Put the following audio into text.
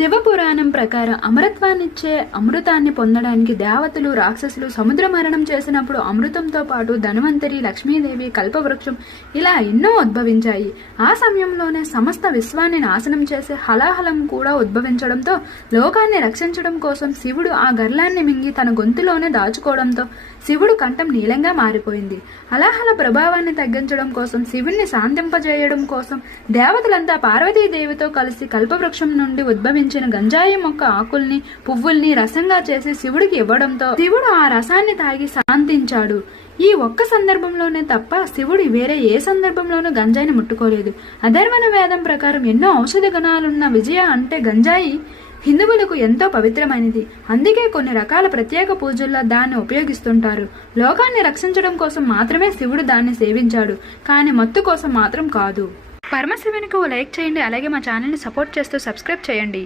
శివపురాణం ప్రకారం అమరత్వాన్నిచ్చే అమృతాన్ని పొందడానికి దేవతలు రాక్షసులు సముద్ర మరణం చేసినప్పుడు అమృతంతో పాటు ధన్వంతరి, లక్ష్మీదేవి, కల్పవృక్షం ఇలా ఎన్నో ఉద్భవించాయి. ఆ సమయంలోనే సమస్త విశ్వాన్ని నాశనం చేసే హలాహలం కూడా ఉద్భవించడంతో లోకాన్ని రక్షించడం కోసం శివుడు ఆ గర్లాన్ని మింగి తన గొంతులోనే దాచుకోవడంతో శివుడు కంఠం నీలంగా మారిపోయింది. హలాహల ప్రభావాన్ని తగ్గించడం కోసం, శివుణ్ణి శాంతింపజేయడం కోసం దేవతలంతా పార్వతీదేవితో కలిసి కల్పవృక్షం నుండి ఉద్భవించిన గంజాయి మొక్క ఆకుల్ని, పువ్వుల్ని రసంగా చేసి శివుడికి ఇవ్వడంతో శివుడు ఆ రసాన్ని తాగి శాంతించాడు. ఈ ఒక్క సందర్భంలోనే తప్ప శివుడు వేరే ఏ సందర్భంలోనూ గంజాయిని ముట్టుకోలేదు. అధర్వణ వేదం ప్రకారం ఎన్నో ఔషధ గుణాలున్న విజయ అంటే గంజాయి హిందువులకు ఎంతో పవిత్రమైనది. అందుకే కొన్ని రకాల ప్రత్యేక పూజల్లో దాన్ని ఉపయోగిస్తుంటారు. లోకాన్ని రక్షించడం కోసం మాత్రమే శివుడు దాన్ని సేవించాడు, కానీ మత్తు కోసం మాత్రం కాదు. పరమశివునికి ఓ లైక్ చేయండి. అలాగే మా ఛానల్ని సపోర్ట్ చేస్తూ సబ్స్క్రైబ్ చేయండి.